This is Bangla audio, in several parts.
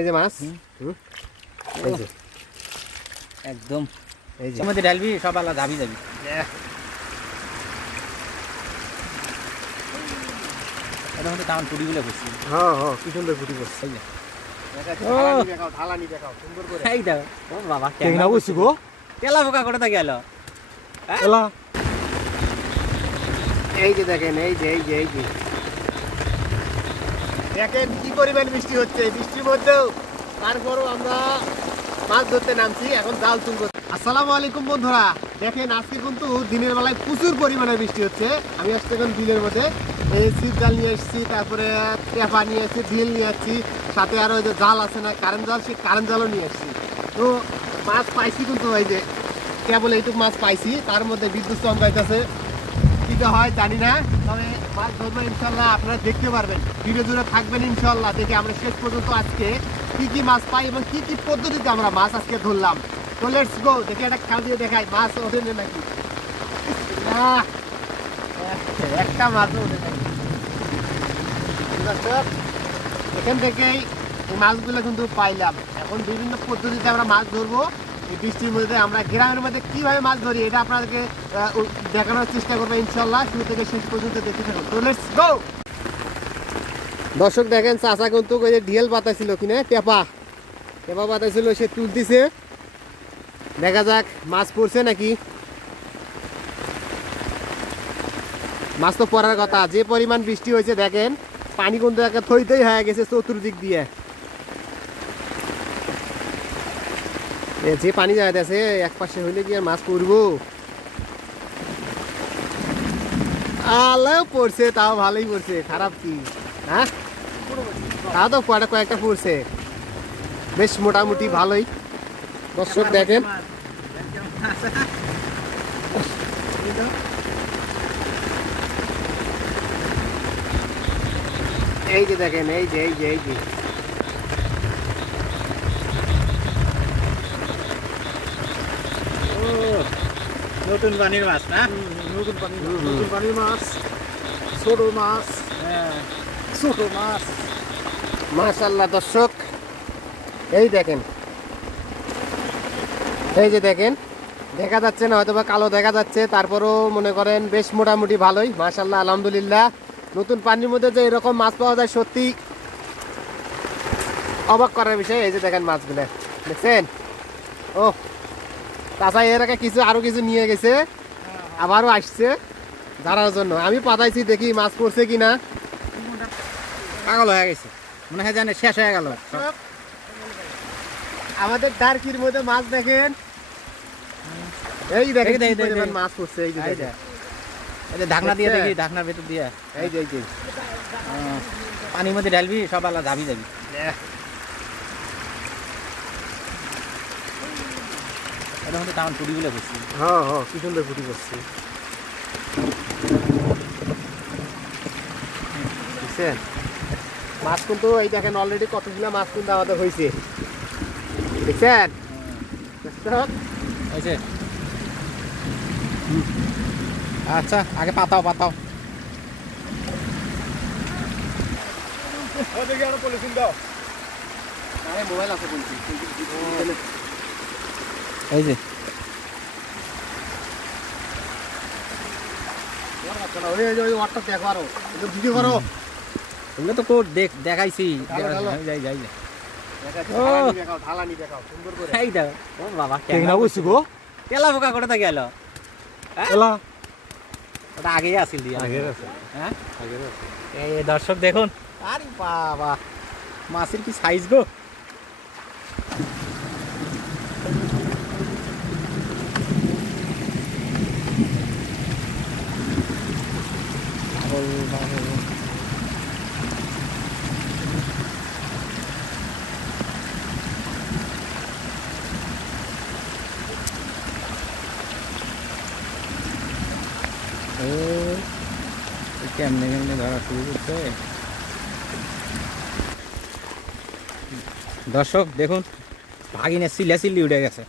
এই যে মাছ এই যে একদম এই যে মধ্যে ঢালবি সব আলাদা যাবি যাবি এটা মধ্যে টাউন পুরিগুলো করছি। হ্যাঁ হ্যাঁ কি সুন্দর ফুটি করছে ঢালানি দেখাও সুন্দর করে এই দেখো ও বাবা কেনা বসছি গো তেলা বোকা করে তা গেল এলা এই যে দেখেন এই যে এই যে এই যে দেখেন কি পরিমাণ বৃষ্টি হচ্ছে এই বৃষ্টির মধ্যেও তারপরও আমরা মাছ ধরতে নামছি এখন জাল তুলবো। আসসালামু আলাইকুম বন্ধুরা, দেখেন আজকে কিন্তু দিনের বেলায় প্রচুর পরিমাণে বৃষ্টি হচ্ছে। আমি আসছি এখন বিলের মধ্যে, এই ছিপ জাল নিয়ে এসেছি, তারপরে টেপা নিয়ে এসেছি, ঢিল নিয়ে আসছি, সাথে আরো ওই যে জাল আছে না কারেন্ট জাল, সেই কারেন্ট জালও নিয়ে এসেছি। তো মাছ পাইছি কিন্তু এই যে কেবল এইটুকু মাছ পাইছি, তার মধ্যে বিদ্যুৎ চমকাইতেছে, কি হয় জানি না, তবে মাছ ধরবো ইনশাল্লাহ। আপনারা দেখতে পারবেন, ভিডিও জুড়ে থাকবেন ইনশাল্লাহ। দেখে আমরা শেষ পর্যন্ত আজকে কি কি মাছ পাই এবং কি কি পদ্ধতিতে আমরা মাছ আজকে ধরলাম। তো লেটস গো, দেখে একটা খাল দিয়ে দেখাই মাছ ওঠে নাকি। একটা মাছও ওঠে নাকি। এখান থেকেই এই মাছগুলো কিন্তু পাইলাম। এখন বিভিন্ন পদ্ধতিতে আমরা মাছ ধরবো এই বৃষ্টির মধ্যে। আমরা গ্রামের মধ্যে কিভাবে মাছ ধরি এটা আপনাদেরকে দেখানোর চেষ্টা করবো ইনশাল্লাহ। শুরু থেকে শেষ পর্যন্ত দেখতে থাকুন। তো লেটস গো। দর্শক দেখেন চাচা কিন্তু ওই যে ঢিয়েল পাতাইছিল কিনা টেপা পাতাইছিল, সে তুলতেছে। দেখা যাক মাছ পড়ছে নাকি। মাছ তো পড়ার কথা, যে পরিমাণ বৃষ্টি হয়েছে দেখেন, পানি কিন্তু একটা থইতেই হয়ে গেছে চতুর্দিক দিয়ে। যে পানি যায় আছে এক পাশে হইলে কি আর মাছ পড়বো? আল্লাহ পড়ছে, তাও ভালোই পড়ছে, খারাপ কি? হ্যাঁ তাও তো কয়েকটা পড়ছে, বেশ মোটামুটি ভালোই। দর্শক দেখেন এই যে দেখেন এই যে এই যে এই যে নতুন পানির মাছ না, নতুন পানির মাছ, ছোট মাছ, ছোট মাছ মাশাআল্লাহ। দর্শক এই দেখেন, এই যে দেখেন, দেখা যাচ্ছে না হয়তো বা কালো দেখা যাচ্ছে, তারপরও মনে করেন বেশ মোটামুটি ভালোই মাশাআল্লাহ আলহামদুলিল্লাহ। নতুন পানির মধ্যে যে এরকম মাছ পাওয়া যায় সত্যি অবাক করার বিষয়। এই যে দেখেন মাছগুলো দেখছেন, ও তাছা এর আগে কিছু আরো কিছু নিয়ে গেছে, আবারও আসছে ধরার জন্য। আমি পাতাইছি দেখি মাছ পড়ছে কিনা। পাগল হয়ে গেছে, মনে হয় জানে শেষ হয়ে গেল। আমাদের ডার্কির মধ্যে মাছ দেখেন, এই দেখেন কি পরিমাণ মাছ পড়ছে। এই যে ঢাকনা দিয়ে দেখি, ঢাকনার ভেতর দিয়ে এই যে পানির মধ্যে ঢালবি সব আলাদা যাবি যাবি। এটা মধ্যে টাউন পুরিগুলো করছি। হ্যাঁ হ্যাঁ কি সুন্দর ফুটি করছে বুঝছেন। মাছ কিন্তু এই দেখেন অলরেডি কতগুলো মাছ কিন্তু আমাদের হয়েছে দেখছেন। হয়েছে, আচ্ছা আগে পাতাও পাতাও। মোবাইল আছে বলছি এই যে দেখো আরো ভিডিও করো। ওগুলো তো দেখাইছি। যাই যাই ঢালানি দেখাও সুন্দর করে। এই দেখো ও বাবা কেনা বসছি গো তেলা বোকা করে তা গেল। এলা ওটা আগেই আসিল দিয়া। হ্যাঁ আগের আছে। এই দর্শক দেখুন, আরে বাবা মাছের কি সাইজ গো। কেমনে কেমনে ধরা শুরু করছে। দর্শক দেখুন, ভাগিনে চিল্লি উঠে গেছে।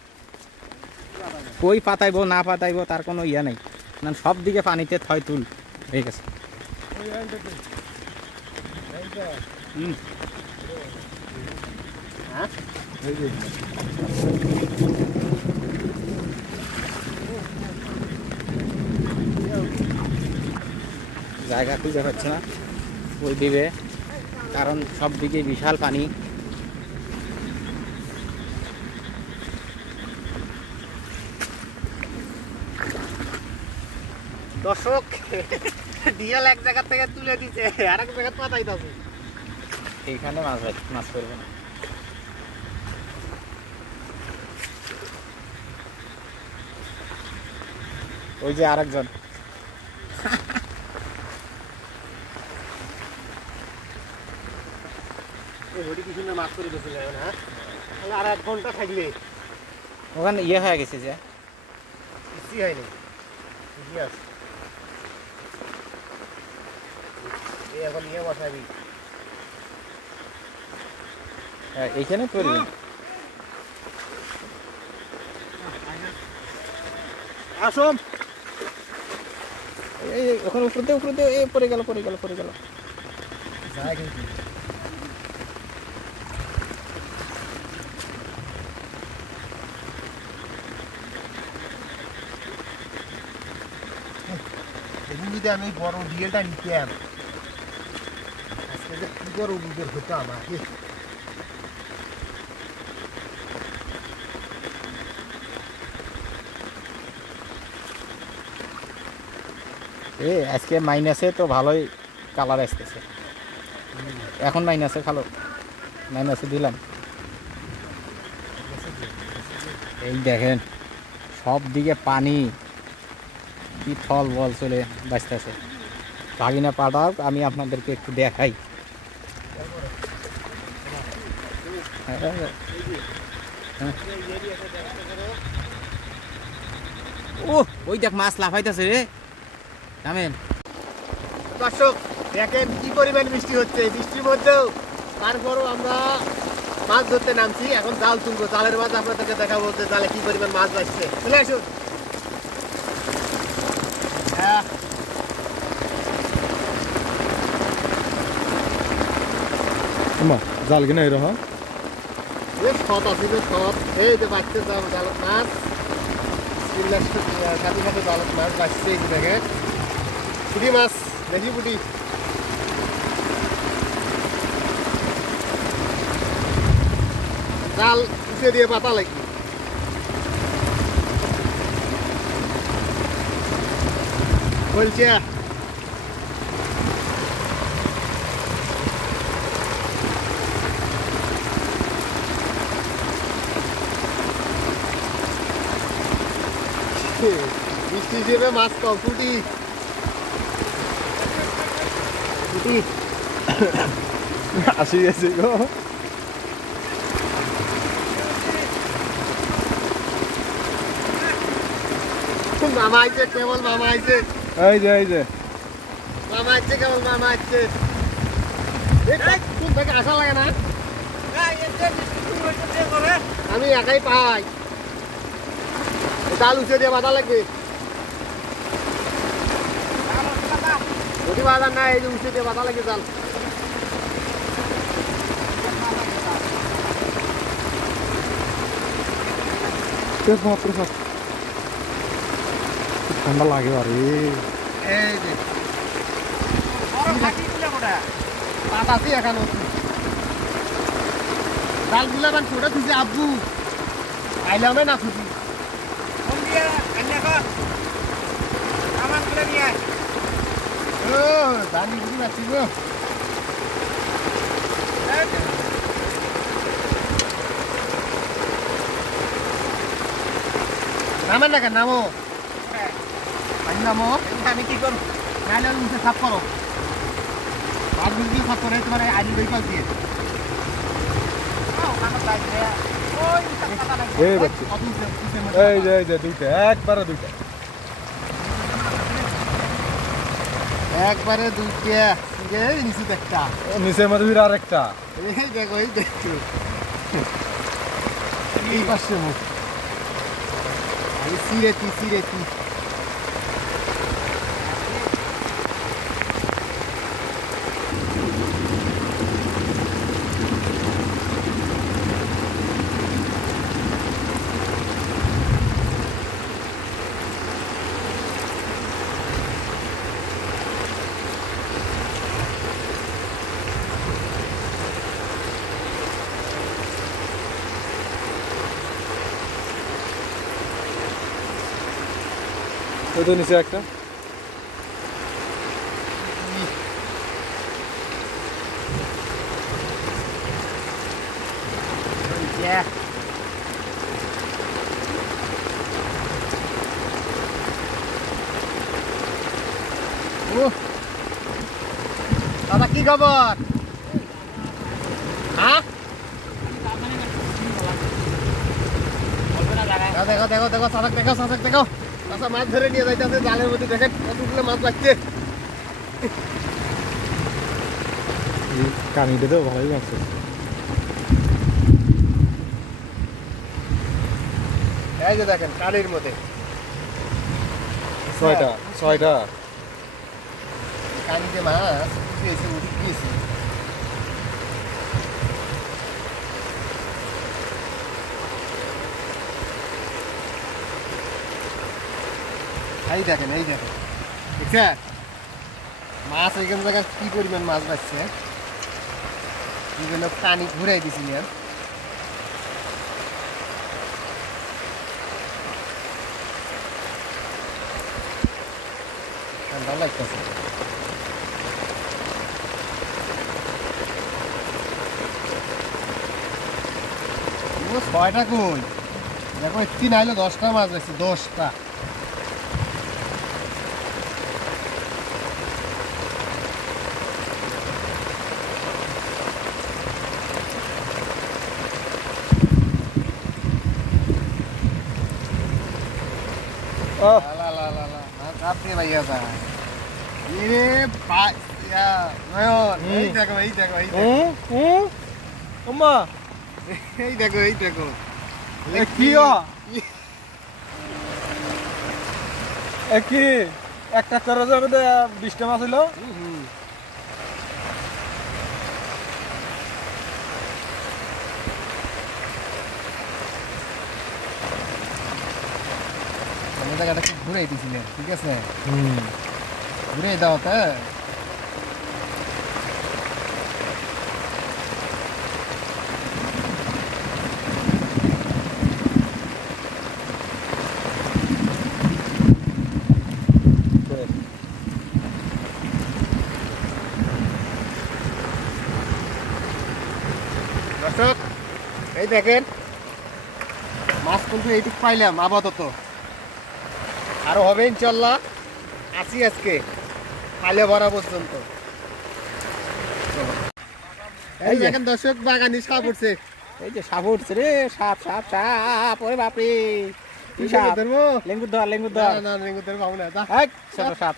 কই পাতাইবো না পাতাইবো তার কোনো ইয়া নেই, মানে সব দিকে পানিতে থয় তুল হয়ে গেছে। হ্যাঁ এই যে জায়গা খুঁজে পাচ্ছে না ওই দিকে, কারণ সব দিকে বিশাল পানি। দর্শক ডিএল এক জায়গা থেকে তুলে দিছে আর এক জায়গা পাতাই দাও। এইখানে মাছ পড়বে না। ওই যে আরেকজন, এই ঘড়ি কি সুন্দর মাছ করে দিয়েছিল হ্যাঁ, তাহলে আর 1 ঘন্টা থাকলে ওখানে ইয়ে হয়ে গেছে যে কিছুই হয়নি, ঠিকই আছে। এই এখন ইয়ে বসাবি, এইখানে পড়বে। আসুন এই ওখানে উপরে দিয়ে এ পড়ে গেল। যায় কিন্তু এদিন যদি আমি বড় ডিএলটা নিতাম আজকে যে কি বড় উদ্যোগ হতো আমাকে। আজকে মাইনাসে তো ভালোই কালার আসতেছে। এখন মাইনাসে মাইনাসে দিলাম। এই দেখেন সব দিকে পানি, কি ফল বল চলে বাঁচতেছে। ভাগিনা পাঠাও, আমি আপনাদেরকে একটু দেখাই। ও ওই দেখ মাছ লাফাইতেছে রে, নামেন। দর্শক দেখেন কি পরিমাণ বৃষ্টি হচ্ছে, বৃষ্টির মধ্যেও তারপরও আমরা মাছ ধরতে নামছি। এখন জাল তুলবো, জালের মাছ আপনাদেরকে দেখাবো যে জালে কি পরিমাণ মাছ বাঁচছে। চলে আসুন। হ্যাঁ জাল কিনা এরকম সৎ আছে যে সৎ, এই যে বাঁচছে জালত মাছ, সাথে সাথে জালত মাছ বাঁচছে। এই দেখে পুঁটি মাছ, দেখি পুঁটি। জাল উঠে দিয়ে পাতা লাগবে। বলছে বৃষ্টি হিসেবে মাছ কম, পুঁটি পুঁটি আসি গেছে গো। মামা আইছে, কেবল মামা আইছে, এই যে মামা আইছে, কেবল মামা আইছে। কোন থেকে আসা লাগে না, আমি একাই পাই। জাল উঠে দিয়ে বাধা লাগবে, ওটি বাধা না, এই যে উঠে দিয়ে বাধা লাগবে জাল। ঠান্ডা লাগে আরে। এই যে পাতাছি এখন জাল গুলা বান ছোটা থুছে আব্বু আইলাম না থুছি। ও জানি বুঝি পাচ্ছি গো। নামেন না কেন, নামো নামো। আমি কি করো, নাইলে মুখে সাফ করো, আর বুঝলি সাফ করে তোমার আইনি বইকাল দিয়ে এই বাচ্চা এই যে দুইটা, একবারে দুইটা। একবারে দুইটা নিচে একটা, নিচের মধ্যে ফিরে আর একটা। এই দেখো, এই দেখো এই পাশে মুখ আমি সিরেতি ওই তো নিচে একটা। দাদা কি খবর? হ্যাঁ দেখো দেখো দেখো সাদাক দেখো সাদাক দেখো আচ্ছা মাছ ধরে নিয়ে যাইতেছে জালের মধ্যে দেখেন কতগুলো মাছ লাগছে। কানিটা তো ভালোই লাগছে। এই যে দেখেন কানির মধ্যে ছয়টা ছয়টা। কানিতে মাছ উঠিয়েছে উঠিয়েছে। এই দেখেন দেখছেন মাছ এইখান জায়গায় কি পরিমাণ মাছ পাচ্ছে বিভিন্ন পানি ঘুরাই দিছিলেন। ঠান্ডা লাগতেছে। ছয়টা কই দেখো একটি নাইলে 10টা মাছ আছে 10টা। আপনি ভাইয়া যায় এরে নয়ন এই দেখো এই দেখো এই দেখো আম্মা এই দেখো এই দেখো কি কি একটা চরে যাবে 20টা মাছ হইলো। জায়গাটা খুব ঘুরাই দিয়েছিলেন ঠিক আছে ঘুরে দাও তা দর্শক এই দেখেন মাছ কিন্তু এইটুক পাইলাম আপাতত আরো হবে ইনশাল্লাহ। আসি আজকে কালে ভরা পর্যন্ত। এই দেখেন দর্শক বাগানি সাপ উঠছে। এই যে সাপ উঠছে রে, সাপ সাপ সাপ, ওরে বাপরে কি সাপ? ধরবো লেঙ্গুর ধর, লেঙ্গুর ধর। না রেঙ্গু ধরবো না যা। এই ছোট সাপ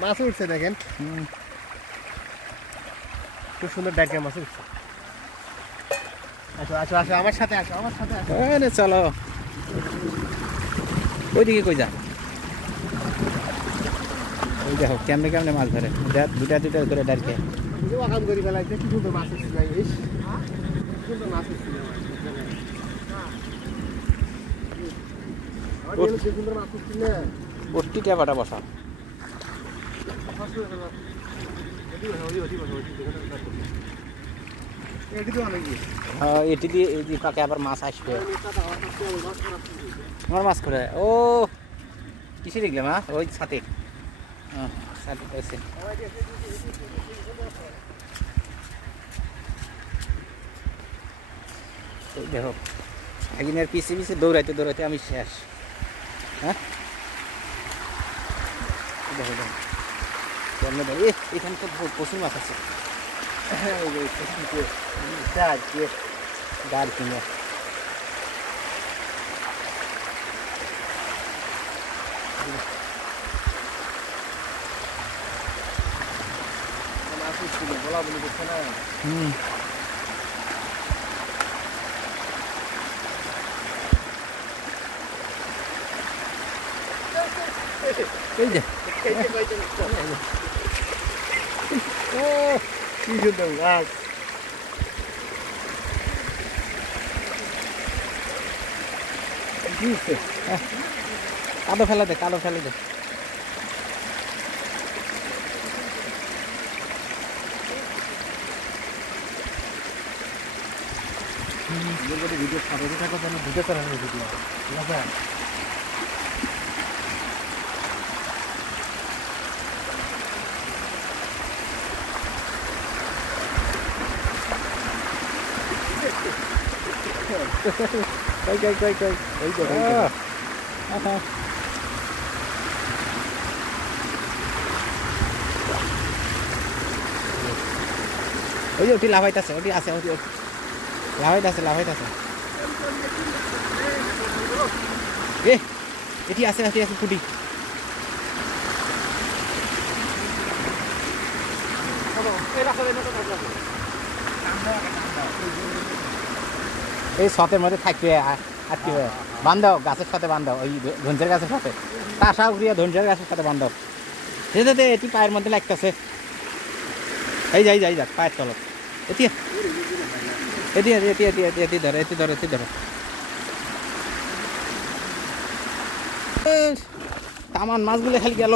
মাছ উঠছে দেখেন খুব সুন্দর ডাকিয়া মাছ উঠছে। আসো আসো আসো আমার সাথে আসো আমার সাথে আসো। এই রে চলো ওইদিকে কই যা। ওই দেখো কেমনে কেমনে মাছ ধরে, দুটা দুটা করে ডারকে। ওয়াকাম করি ফেলাইছে কি সুন্দর মাছ উঠছে ভাই ইস সুন্দর মাছ উঠছে সুন্দর মাছ উঠছে না বটিটা বাটা বসা। এটি দিয়ে এই পাকে আবার মাছ আসবে। আমার মাছ করে ও কিসে দেখলে মা? ওই ছাতে ছাতে আছে। দেখো একদিনের পিছিয়ে পিছিয়ে দৌড়াইতে দৌড়াইতে আমি শেষ। হ্যাঁ দেখো দেখো কেমনে ধরে এখানে তো প্রচুর মাছ আছে। গাড় কিনে বলা বলি করছে না এই যে কি সুন্দর মাছ কাদো ফেলে দে, কাদো ফেলে দে। ভিডিও সারাতে থাকো যেন ভিডিও করানোর ভিডিও ঠিক আছে। কই এই তো ওই যে ওটি লাভাইতাছে ওটি আছে ওটি লাভাইতাছে এ এটি আছে ফুটি এই সতের মধ্যে থাকবে আর কি বান্ধাও গাছের সাথে বান্ধাও ওই ধনচের গাছের সাথে তাসা উড়িয়া ধনচের গাছের সাথে বান্ধাও যেতে এটি পায়ের মধ্যে লাগতেছে এই যাক পায়ের তলত এটি ধরো তামান মাছগুলো খালি গেল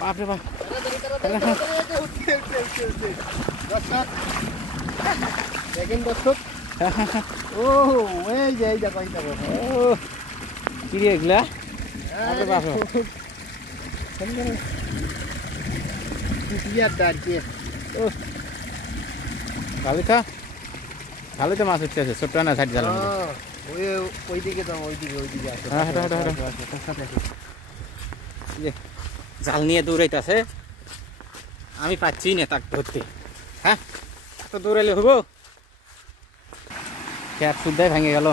বাপরে বাপ দেখেন দর্শক ও এই যে কই যাবো ও কিরে এগুলা বাপরে ভালোই তো মাছ উঠতে আছে ছোট্ট না সাইড জাল ওইদিকে যাবো ওইদিকে জাল নিয়ে দৌড়াইতেছে আমি পাচ্ছি না তাক ধরতে হ্যাঁ এত দৌড়াইলে হবো খেয়ার শুদ্ধাই ভেঙে গেল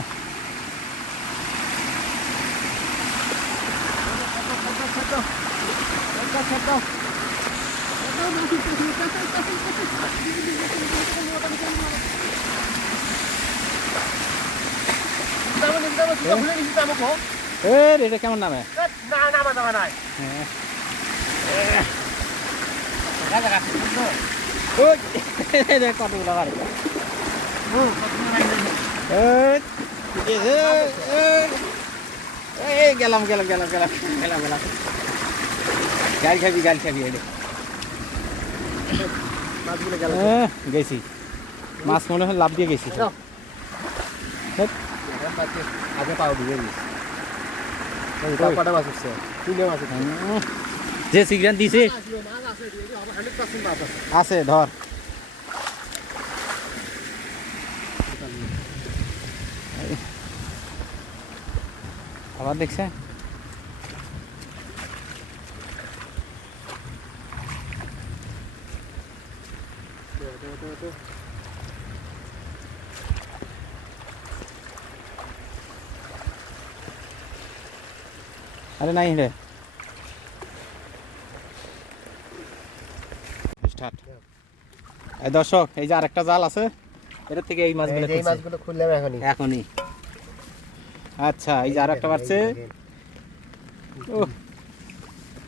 এটা কেমন নামে কতগুলো গেলাম গাল খাবি গেছি মাছ মনে হয় লাভ দিয়ে গেছি আগে পাও দিয়ে কটা মাছ উঠছে তিনটে মাছ যে সিগন্যাল দিছে আছে ধর আবার দেখছে আরে নাই রে স্টার্ট এই দর্শক এই যে আরেকটা জাল আছে এর থেকে এই মাছগুলো খুললাম এখনই আচ্ছা এই যে আরেকটা বাড়ছে ও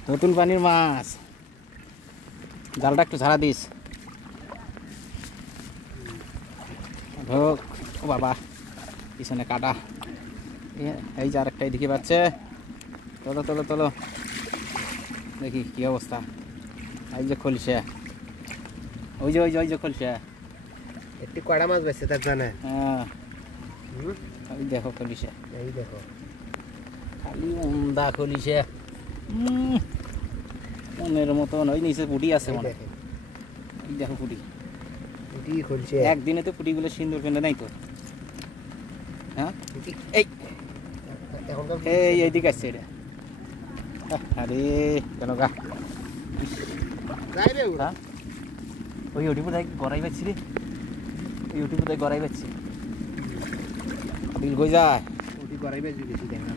নতুন পানির মাছ জালটা একটু ঝাড়া দিস ঢোক ও বাবা পিছনে কাটা এই যে আরেকটা এদিকে বাড়ছে তোলো দেখি কি অবস্থা এই যে খলসা ওই যে খলসা একটু কড়া মাছ বেঁচে তার জানে হ্যাঁ ওই দেখো খলিসা এই দেখো খালি উমদা খলিসা মনের মতন ওই নিচে পুটি আছে মনে এই দেখো পুটি খুলছে একদিনে তো পুটিগুলো সিন্দুর ফেলে নাই তো হ্যাঁ এইদিকে আসছে এটা আরে কেন গা ওই ইউটিউবে দেখ গড়াই পাচ্ছি রে ওই ইউটিউবে দেখ গড়াই পাচ্ছি বিল কই যায় ওটি করাই বেশি বেশি দেখেন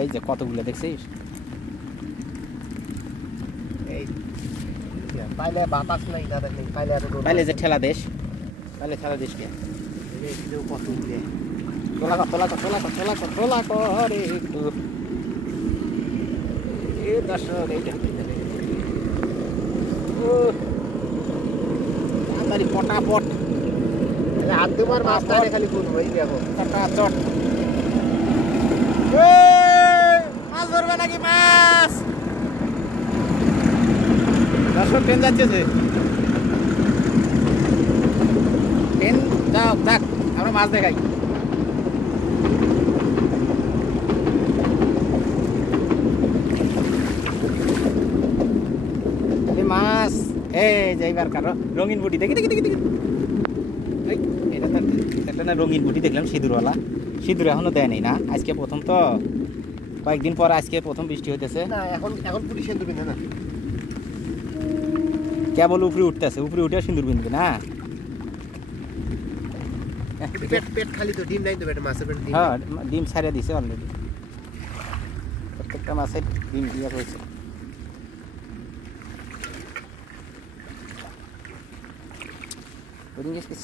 এই যে কতগুলো দেখছিস এই পাইলে বাতাস নাই দাদা নেই পাইলে যে ঠেলা দেশ কে এই যে কতগুলো তোলা করে একটু এ দর্শক এইটা ও তাড়াতাড়ি পটাপট হাত দেবার মাছ টানে খালি করবো এই দেখো চট মাছ ধরবে নাকি মাছ দর্শক ট্রেন যাচ্ছে ট্রেন যাক আমরা মাছ দেখাই মাছ এই যে এইবার কারো রঙিন বুটি দেখি এই এটা তো একটা না রঙিন বুটি দেখলাম সিঁদুরওয়ালা, সিঁদুর এখনো দেয় নাই না, আজকে প্রথম তো, কয়েকদিন পর আজকে প্রথম বৃষ্টি হইতেছে। না এখন এখন পুটি সিন্দুর বিন্ধে না, কেবল উপরে উঠতেছে, উপরে উঠে সিঁদুর বিনবে না। পেট পেট খালি তো, ডিম নাই তো পেটে, মাছের পেটে ডিম হ্যাঁ ডিম ছাড়িয়ে দিছে অলরেডি, প্রত্যেকটা মাছের ডিম দিয়ে রয়েছে।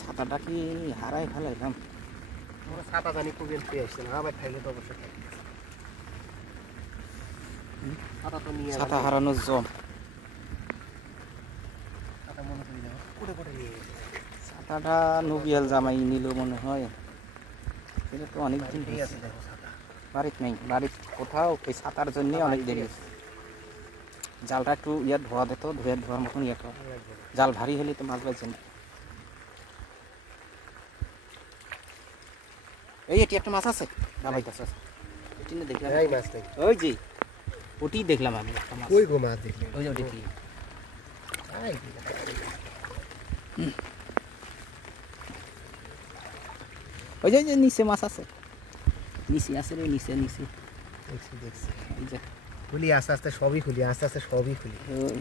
ছাতাটা কি হারাই ফেলাইলাম। আমরা ছাতা জানি খুবই পেয়ে আসছে না, আবার খাইলে তো অবশ্যই খাই। ছাতা তো নিয়ে ছাতা হারানোর জম। ছাতা মনে করি না কোটে কোটে নিয়ে গেছে। ছাতাটা নবিয়াল জামাই নিল মনে হয়, এটা তো অনেক দিন ঠিক আছে হয়েছে। দেখো ছাতা বাড়িতে নেই, বাড়ির কোথাও ওই ছাতার জন্য অনেক দেরি হয়েছে। জালটা একটু ধোয়া দিত, ধোয়ার মতন করা। জাল ভারী হলে তো মাছ পাইছে না। এই এটি একটা মাছ আছে, ডাবাইতেছে, এটি না দেখলাম, এই মাছ নাই, ওই যে ওটি দেখলাম আমি একটা মাছ, কই গো মাছ দেখলে? ওই যে ওটি কি এই ওই যে নিচে মাছ আছে, নিচে আছে রে, নিচে নিচে দেখছি দেখছি, এই যে খুলি আস্তে আস্তে সবই খুলি, আস্তে আস্তে সবই খুলি। ওই।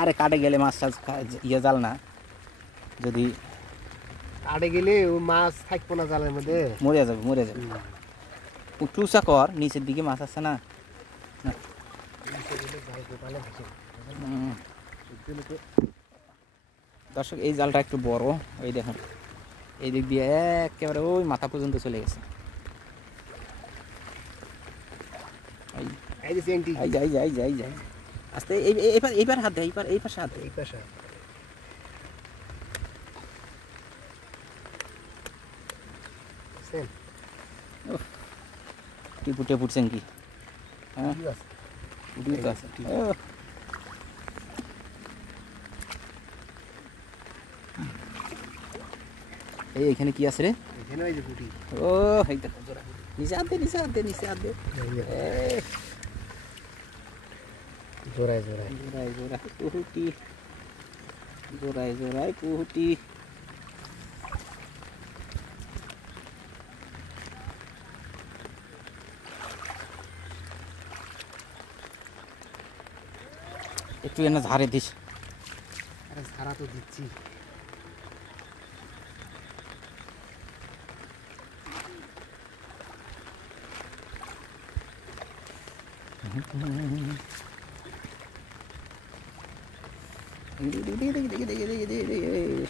আরে কাটে গেলে মাছ টাছ ইয়ে জাল না, যদি কাটে গেলে ওই মাছ থাকবো না জালের মধ্যে। মরে যাবে, মরে যাবে। একটু উঁচা কর, নিচের দিকে মাছ আছে না। হুম। দর্শক এই জালটা একটু বড়, এই দেখুন এই দিক দিয়ে একেবারে ওই মাথা পর্যন্ত চলে গেছে। এই যে চেংটি, এই যাই যাই যাই যাই আস্তে, এইবার হাত দে, এই পাশে হাত দে। এই পাশে সেম টিপু টেপুটছেন কি? হ্যাঁ কি আছে? উঠিয়ে তো আছে। ও। এইখানে কি আছে রে? এখানে ওই যে পুটি, ও এই দেখো জোড়া, নিচে হাত দে, নিচে হাত দে, নিচে হাত দে। জোড়ায় জোড়ায় জোড়ায় জোড়ায় কুহুটি, জোড়ায় জোড়ায় কুহুটি। একটু এনে ঝাড়ে দিস। আরে সারা তো দিচ্ছি।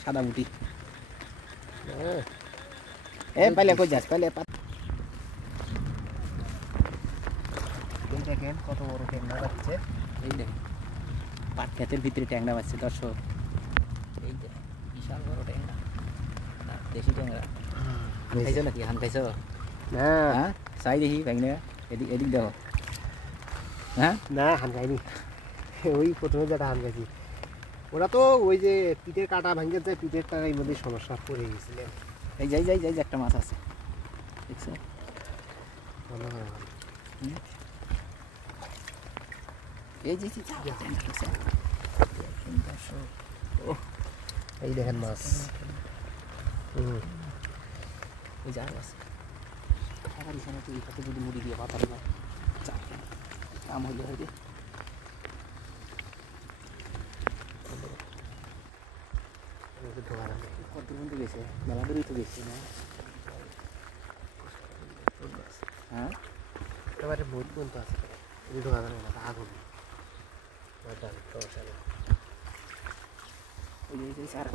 সাদা বুটি, হ্যাঁ, এ পাইলে কই যাস, পাইলে এই দেখেন কত বড় ট্যাংরা যাচ্ছে। এই দেখ পাট ক্ষেতের ভিতরে ট্যাংরা পাচ্ছে দর্শক, এই যে বিশাল বড় ট্যাংরা, দেশি ট্যাংরা। হান খাইছো নাকি, হান খাইছো? হ্যাঁ হ্যাঁ চাই দেখি ব্যাংনে, এদিক এদিক দেখো। হ্যাঁ না হান খাইনি, ওই প্রথমে যেটা হান খাইছি ওরা তো ওই যে পিঠের কাটা ভাঙে যায়, পিঠের টাকার মধ্যে সমস্যা পড়ে গেছিলেন। এই যাই যাই যাই যে একটা মাছ আছে দেখছো, মনে হয় ভালো। এই যে ট্যাংরা দেখছো? দর্শক এই দেখেন মাছ, হুম, এই যা আছে টাকা দিছে না, তুই কত যদি মুড়ি দিয়ে পাতা দিলাম কাম হইলে হইবে। কত পর্যন্ত গেছে, মেলা দূরই তো গেছে না? হ্যাঁ একেবারে বহুত পর্যন্ত আছে, এই ঢোকা যাবে না, আগুন ওই যে সারা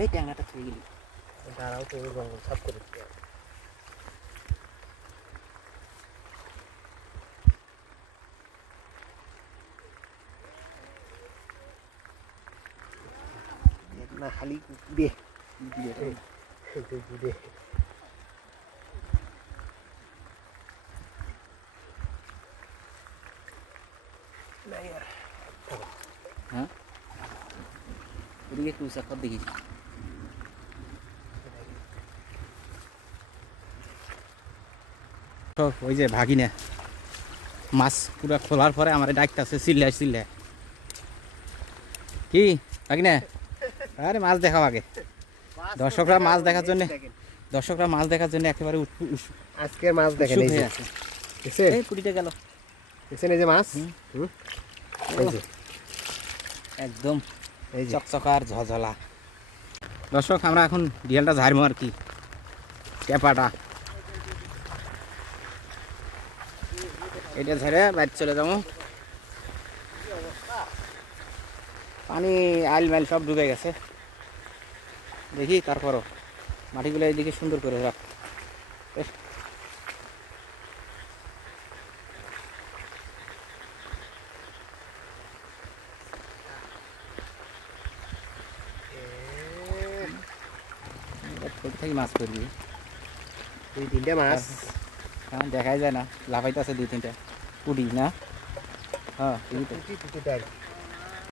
এই ট্যাংরাটা থুয়ে গেলি। তারাও তো ওই জঙ্গল সাফ করে দিতে হবে। না খালি কুকুরে কুকুরে হ্যাঁ ওদিকে একটু উঁচা কর দেখি। ওই যে ভাগিনা মাছ পুরা খোলার পরে আমার ডাকতেছে চিল্লায় চিল্লায়, কি ভাগিনা আরে মাছ দেখাও আগে, দর্শকরা মাছ দেখার জন্য- দেখেন। দর্শকরা মাছ দেখার জন্য একেবারে আজকের মাছ দেখেন এই যে আছে দেখছেন এই পুটিটা গেল দেখছেন এই যে মাছ হুম, এই যে একদম এই যে চকচকার ঝলঝলা। দর্শক আমরা এখন ডিয়ালটা ঝাড়বো আর কি, টেপাটা এটা ঝেড়ে বাইরে চলে যাবো। পানি আইল মাইল সব ডুবে গেছে, দেখি তারপরও মাটিগুলো এইদিকে সুন্দর করে রাখ। থেকে মাছ করবি, 2-3টা মাছ এখন দেখাই যায় না, লাফাইতে আছে 2-3টা পুডি না। হ্যাঁ এই তো পুঁটি পুঁটিটা আর কি।